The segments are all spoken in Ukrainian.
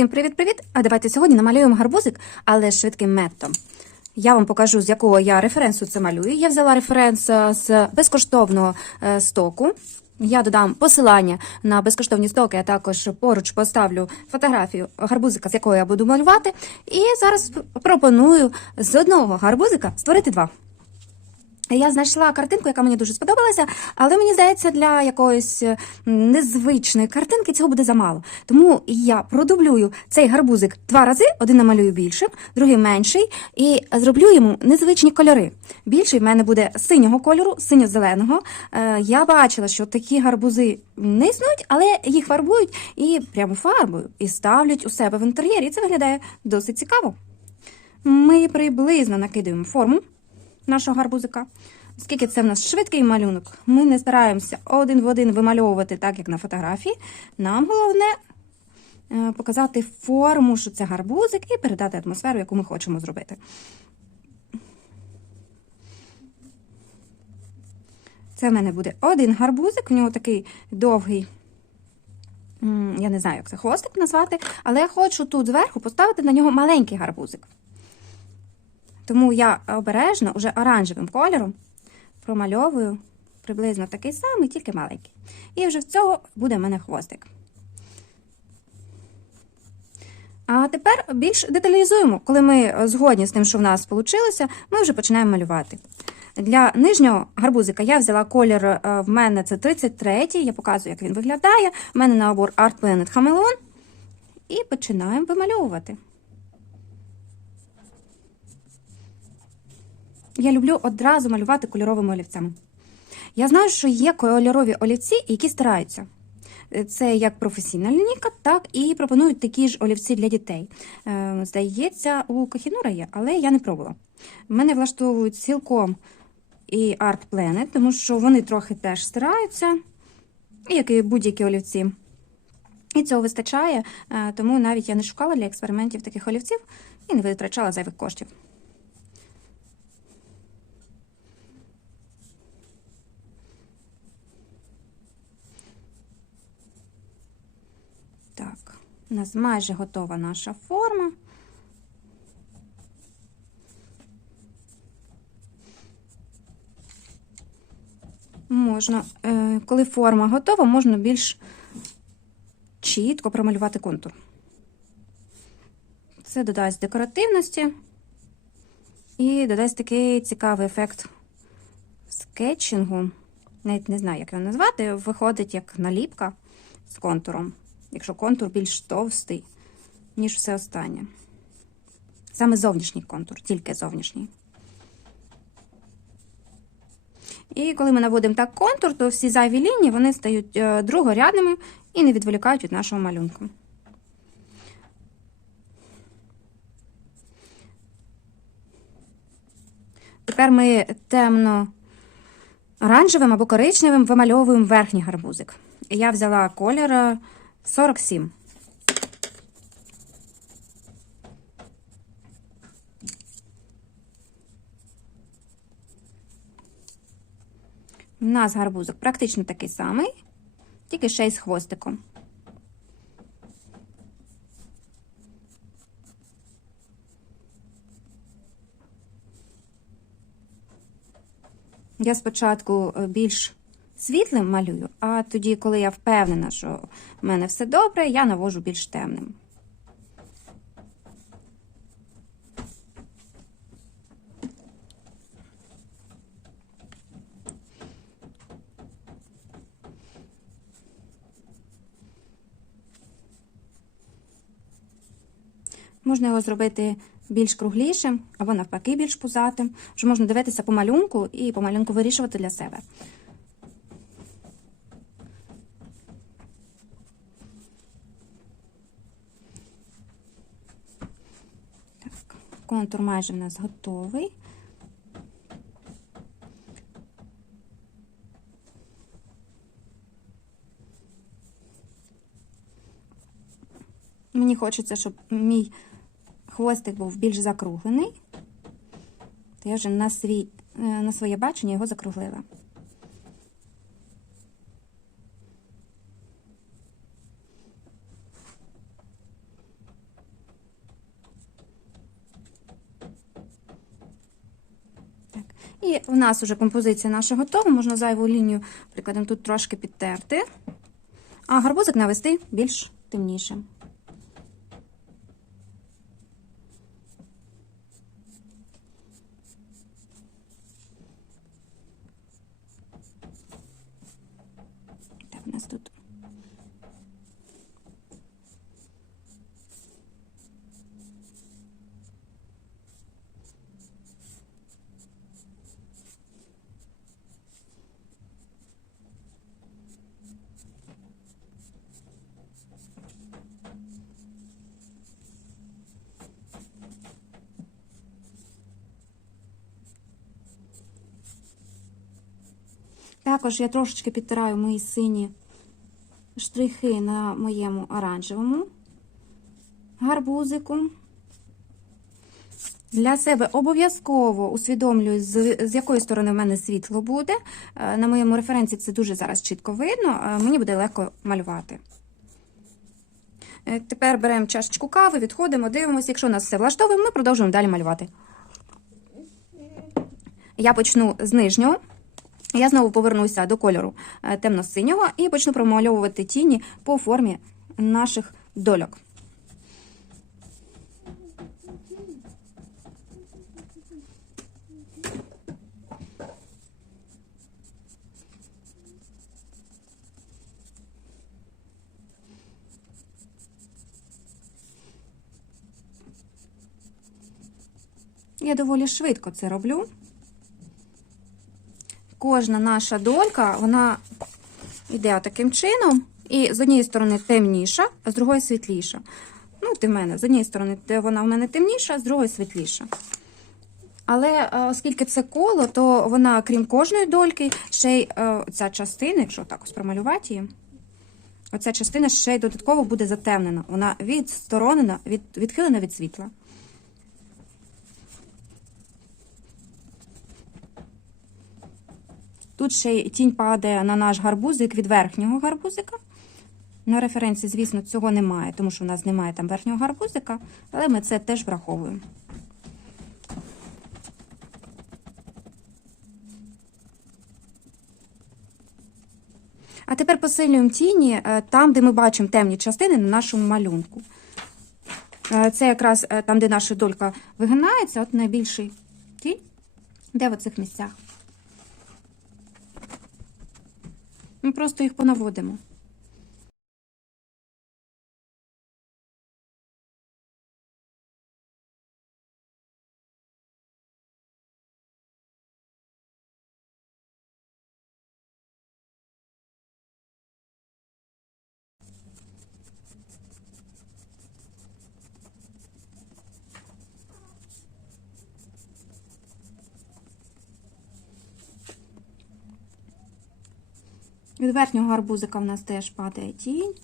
Усім привіт-привіт! А давайте сьогодні намалюємо гарбузик, але швидким методом. Я вам покажу, з якого я референсу це малюю. Я взяла референс е, з безкоштовного е, стоку. Я додам посилання на безкоштовні стоки, а також поруч поставлю фотографію гарбузика, з якого я буду малювати. І зараз пропоную з одного гарбузика створити два. Я знайшла картинку, яка мені дуже сподобалася, але мені здається, для якоїсь е, незвичної картинки цього буде замало. Тому я продублюю цей гарбузик два рази: один намалюю більшим, другий менший, і зроблю йому незвичні кольори. Більший в мене буде синього кольору, синьо-зеленого. Е, Я бачила, що такі гарбузи не існують, але їх фарбують і прямо фарбою, і ставлять у себе в інтер'єрі. І це виглядає досить цікаво. Ми приблизно накидаємо форму нашого гарбузика. Оскільки це в нас швидкий малюнок, ми не стараємося один в один вимальовувати так, як на фотографії. Нам головне е, показати форму, що це гарбузик, і передати атмосферу, яку ми хочемо зробити. Це в мене буде один гарбузик, в нього такий довгий. Я не знаю, як це хвостик назвати, але я хочу тут зверху поставити на нього маленький гарбузик. Тому я обережно, уже оранжевим кольором промальовую приблизно такий самий, тільки маленький. І вже в цього буде в мене хвостик. А тепер більш деталізуємо. Коли ми згодні з тим, що в нас вийшло, ми вже починаємо малювати. Для нижнього гарбузика я взяла колір, е, в мене це 33-й, я показую, як він виглядає. У мене набор Art Planet Chameleon. І починаємо вимальовувати. Я люблю одразу малювати кольоровими олівцями. Я знаю, що є кольорові олівці, які стараються. Це як професійна лінійка, так і пропонують такі ж олівці для дітей. Е, Здається, у Кохінура є, але я не пробувала. Мене влаштовують цілком і Art Planet, тому що вони трохи теж стараються, як і будь-які олівці. І цього вистачає, е, тому навіть я не шукала для експериментів таких олівців і не витрачала зайвих коштів. Так, у нас майже готова наша форма. Можна, е, коли форма готова, можна більш чітко промалювати контур. Це додасть декоративності і додасть такий цікавий ефект скетчингу. Навіть не знаю, як його назвати. Виходить як наліпка з контуром якщо контур більш товстий, ніж все останнє. Саме зовнішній контур, тільки зовнішній. І коли ми наводимо так контур, то всі зайві лінії вони стають е, другорядними і не відволікають від нашого малюнку. Тепер ми темно оранжевим або коричневим вимальовуємо верхній гарбузик. Я взяла колір е, 47. У нас гарбузок практично такий самий, тільки ще й з хвостиком. Я спочатку е, більш світлим малюю, а тоді, коли я впевнена, що в мене все добре, я навожу більш темним. Можна його зробити більш круглішим або навпаки більш пузатим. Вже можна дивитися по малюнку і по малюнку вирішувати для себе. Контур майже в нас готовий. Мені хочеться, щоб мій хвостик був більш закруглений, то я вже на, свій, е, на своє бачення його закруглила. В нас вже композиція наша готова. Можна зайву лінію, прикладом, тут трошки підтерти, а гарбузик навести більш темнішим. Так, у нас тут. Також я трошечки підтираю мої сині штрихи на моєму оранжевому гарбузику. Для себе обов'язково усвідомлюю, з, з якої сторони в мене світло буде. Е, На моєму референсі це дуже зараз чітко видно, е, мені буде легко малювати. Е, Тепер беремо чашечку кави, відходимо, дивимося. Якщо нас все влаштовує, ми продовжуємо далі малювати. Я почну з нижнього. Я знову повернуся до кольору е, темно-синього і почну промальовувати тіні по формі наших дольок. Я доволі швидко це роблю. Кожна наша долька, вона йде таким чином, і з однієї сторони темніша, а з другої світліша. Ну, ти в мене, з однієї сторони, вона в мене темніша, а з другої світліша. Але е, оскільки це коло, то вона, крім кожної дольки, ще й е, ця частина, якщо так ось промалювати її, оця частина ще й додатково буде затемнена. Вона відсторонена, від, відхилена від світла. Тут ще тінь падає на наш гарбузик від верхнього гарбузика. На референсі, звісно, цього немає, тому що в нас немає там верхнього гарбузика, але ми це теж враховуємо. А тепер посилюємо тіні е, там, де ми бачимо темні частини на нашому малюнку. Е, Це якраз е, там, де наша долька вигинається, от найбільший тінь, де в оцих місцях. Ми просто їх понаводимо. Від верхнього гарбузика в нас теж падає тінь.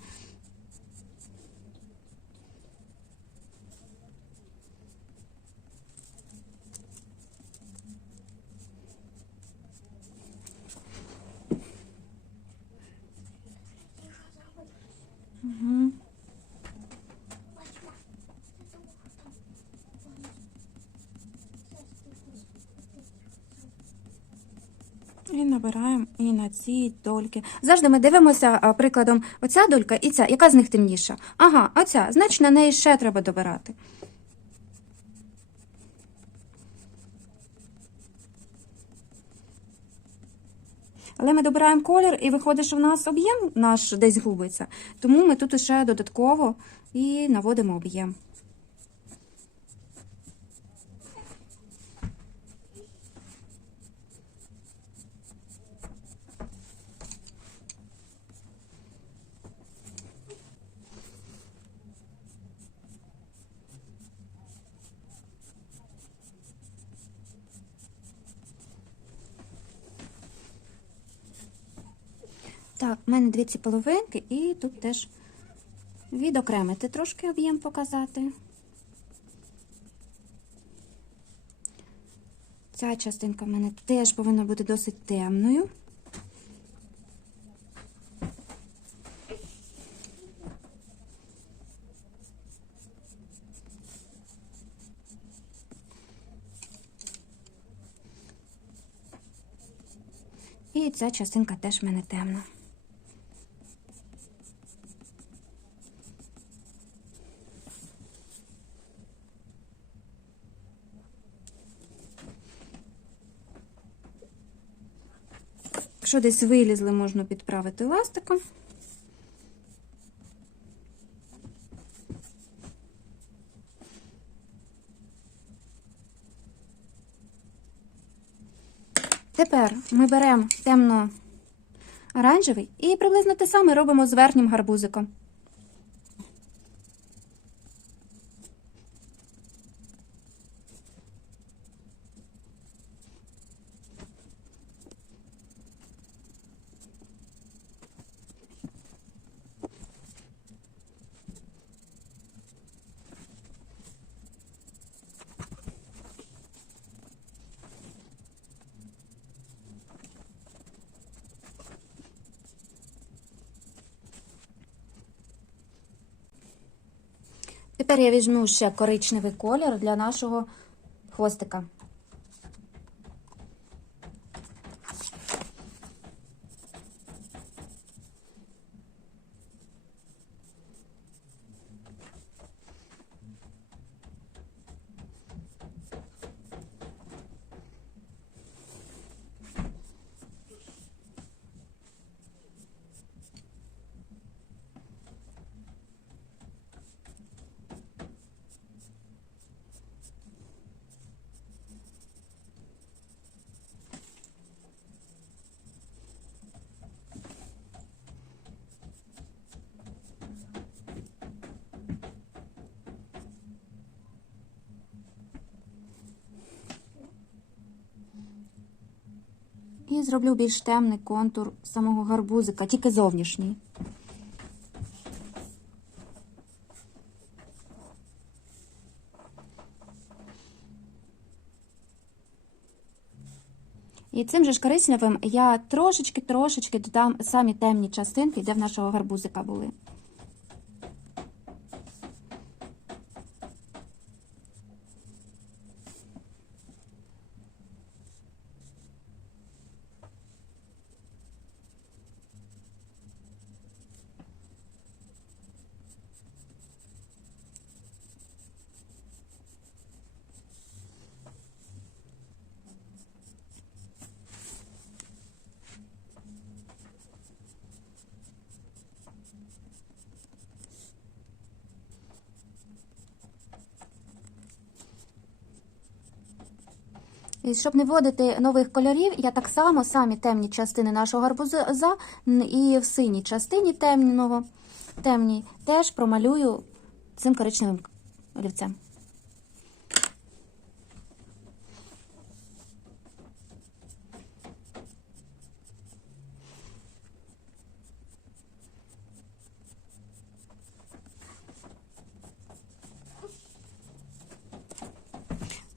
І набираємо і на ці дольки. Завжди ми дивимося прикладом оця долька і ця. Яка з них темніша? Ага, оця. Значить, на неї ще треба добирати. Але ми добираємо колір і виходить, що в нас об'єм наш десь губиться. Тому ми тут ще додатково і наводимо об'єм. Так, в мене дві ці половинки, і тут теж відокремити трошки об'єм показати. Ця частинка в мене теж повинна бути досить темною. І ця частинка теж в мене темна. Якщо десь вилізли, можна підправити ластиком. Тепер ми беремо темно-оранжевий і приблизно те саме робимо з верхнім гарбузиком. Тепер я візьму ще коричневий колір для нашого хвостика. І зроблю більш темний контур самого гарбузика, тільки зовнішній. І цим же ж я трошечки-трошечки додам самі темні частинки, де в нашого гарбузика були. І щоб не вводити нових кольорів, я так само самі темні частини нашого гарбуза і в синій частині темного, темній теж промалюю цим коричневим олівцем.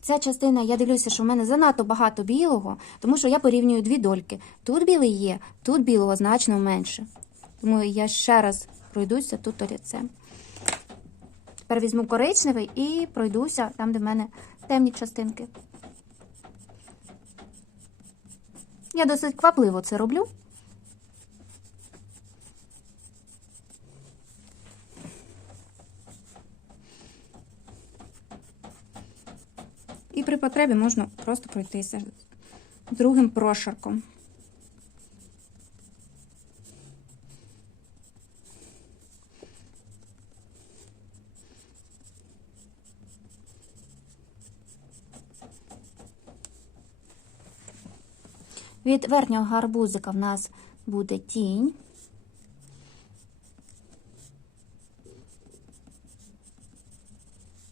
Ця частина, я дивлюся, що в мене занадто багато білого, тому що я порівнюю дві дольки. Тут білий є, тут білого значно менше. Тому я ще раз пройдуся тут олівцем. Тепер візьму коричневий і пройдуся там, де в мене темні частинки. Я досить квапливо це роблю. І при потребі можна просто пройтися другим прошарком. Від верхнього гарбузика в нас буде тінь.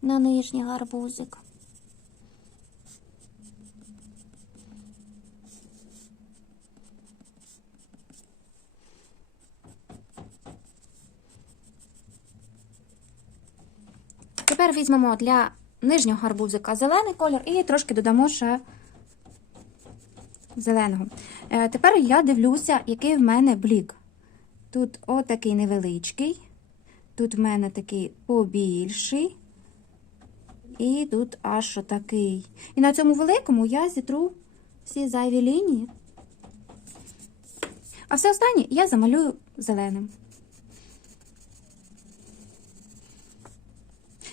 На нижній гарбузик. Тепер візьмемо для нижнього гарбузика зелений колір і трошки додамо ще зеленого. Е, тепер я дивлюся, який в мене блік. Тут отакий невеличкий, тут в мене такий побільший, і тут аж отакий. І на цьому великому я зітру всі зайві лінії. А все останнє я замалюю зеленим.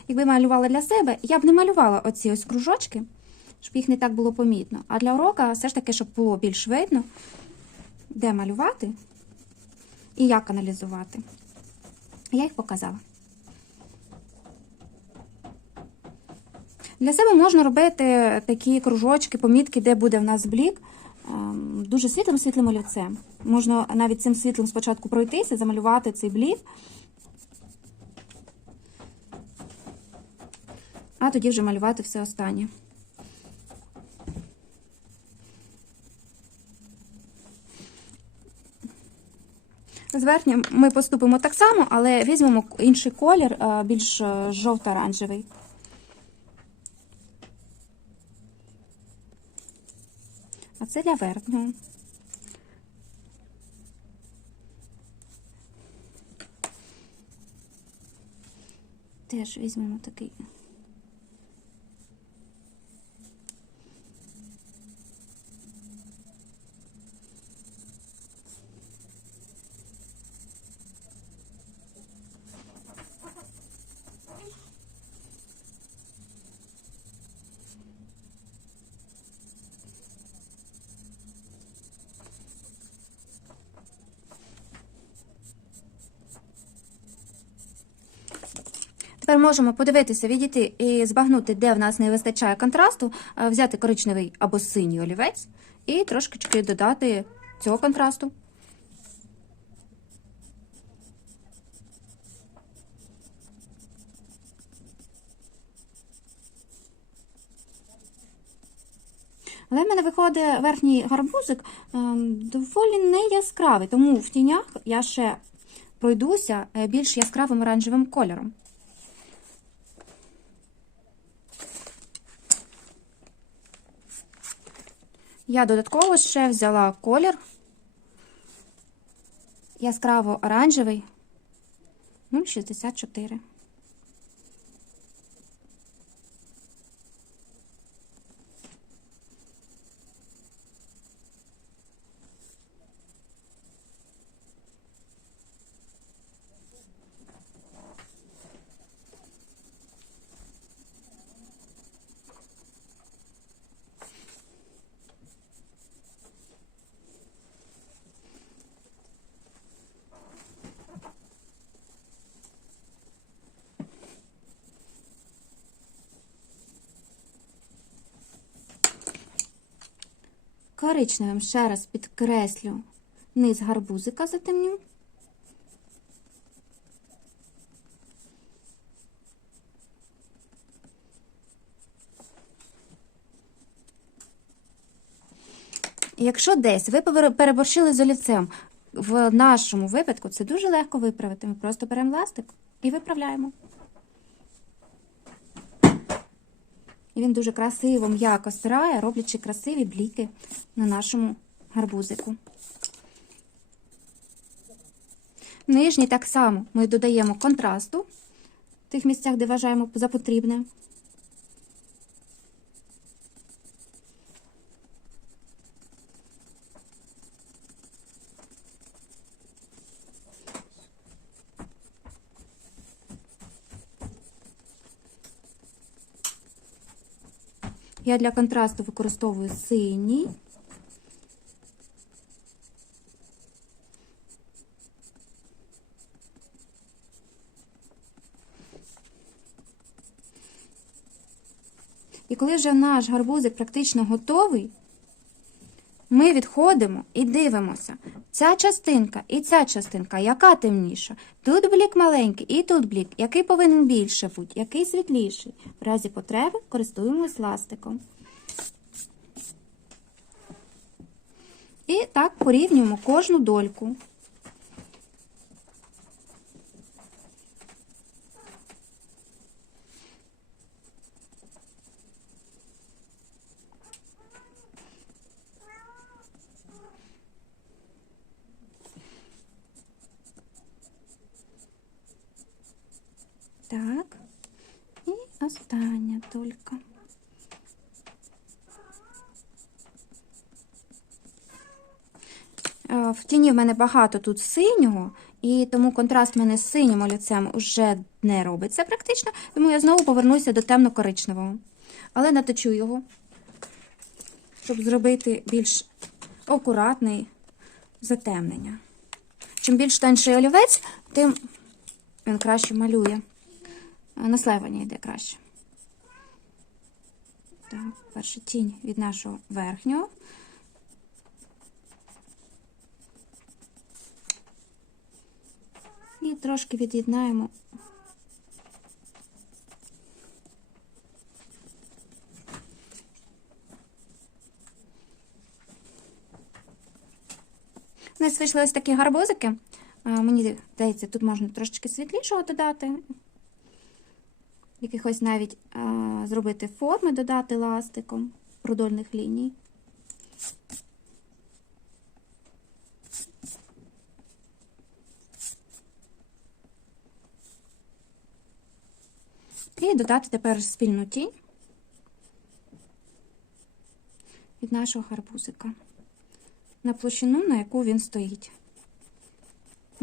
Якби малювала для себе, я б не малювала оці ось кружочки, щоб їх не так було помітно. А для урока все ж таки, щоб було більш видно, де малювати і як аналізувати. Я їх показала. Для себе можна робити такі кружочки, помітки, де буде в нас блік, ем, дуже світлим світлим олівцем. Можна навіть цим світлим спочатку пройтися, замалювати цей блік, а тоді вже малювати все останнє. З верхнім ми поступимо так само, але візьмемо інший колір, е, більш е, жовто-оранжевий. А це для верхнього. Теж візьмемо такий. Можемо подивитися, відійти і збагнути, де в нас не вистачає контрасту, е, взяти коричневий або синій олівець і трошки додати цього контрасту. Але в мене виходить верхній гарбузик ем, доволі не яскравий, тому в тінях я ще пройдуся е, більш яскравим оранжевим кольором. Я додатково ще взяла колір яскраво оранжевий 0,64. Коричневим ще раз підкреслю низ гарбузика затемню. Якщо десь ви переборщили з олівцем, в нашому випадку це дуже легко виправити. Ми просто беремо ластик і виправляємо. І він дуже красиво, м'яко стирає, роблячи красиві бліки на нашому гарбузику. Нижній так само ми додаємо контрасту в тих місцях, де вважаємо за потрібне. Я для контрасту використовую синій. І коли вже наш гарбузик практично готовий, ми відходимо і дивимося. Ця частинка і ця частинка, яка темніша? Тут блік маленький і тут блік, який повинен більше бути, який світліший. В разі потреби користуємось ластиком. І так порівнюємо кожну дольку. Так. І остання долька. Е, В тіні в мене багато тут синього, і тому контраст в мене з синім олівцем вже не робиться практично, тому я знову повернуся до темно-коричневого. Але наточу його, щоб зробити більш акуратний затемнення. Чим більш тонший олівець, тим він краще малює. Е, Наслаювання йде краще. Так, перша тінь від нашого верхнього. І трошки від'єднаємо. У нас вийшли ось такі гарбузики. Мені здається, тут можна трошечки світлішого додати. Якихось навіть а, зробити форми, додати ластиком продольних ліній. І додати тепер спільну тінь від нашого гарбузика на площину, на яку він стоїть.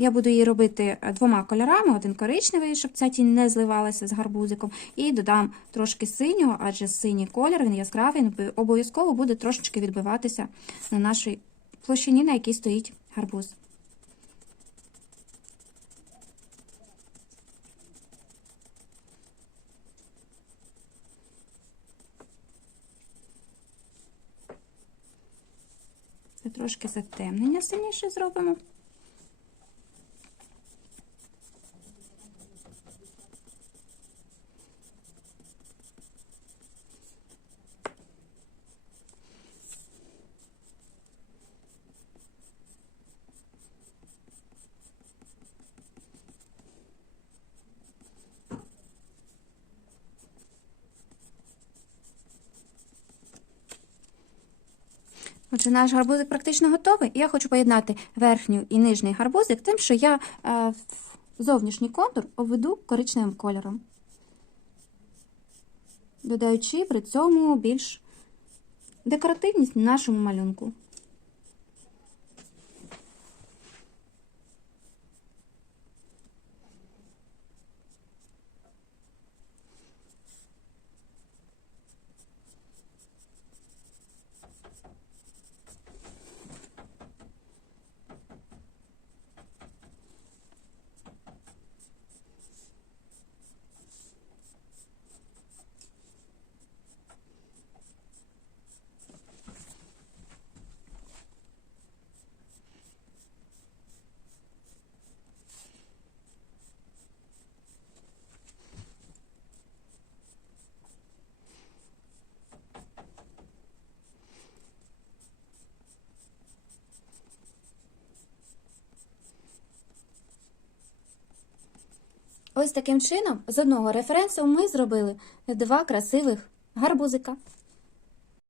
Я буду її робити е, двома кольорами: один коричневий, щоб ця тінь не зливалася з гарбузиком, і додам трошки синього, адже синій колір, він яскравий, обов'язково буде трошечки відбиватися на нашій площині, на якій стоїть гарбуз. Трошки затемнення сильніше зробимо. Отже, наш гарбузик практично готовий. Я хочу поєднати верхній і нижній гарбузик тим, що я е, зовнішній контур обведу коричневим кольором, додаючи при цьому більш декоративність нашому малюнку. Ось таким чином, з одного референсу ми зробили два красивих гарбузика.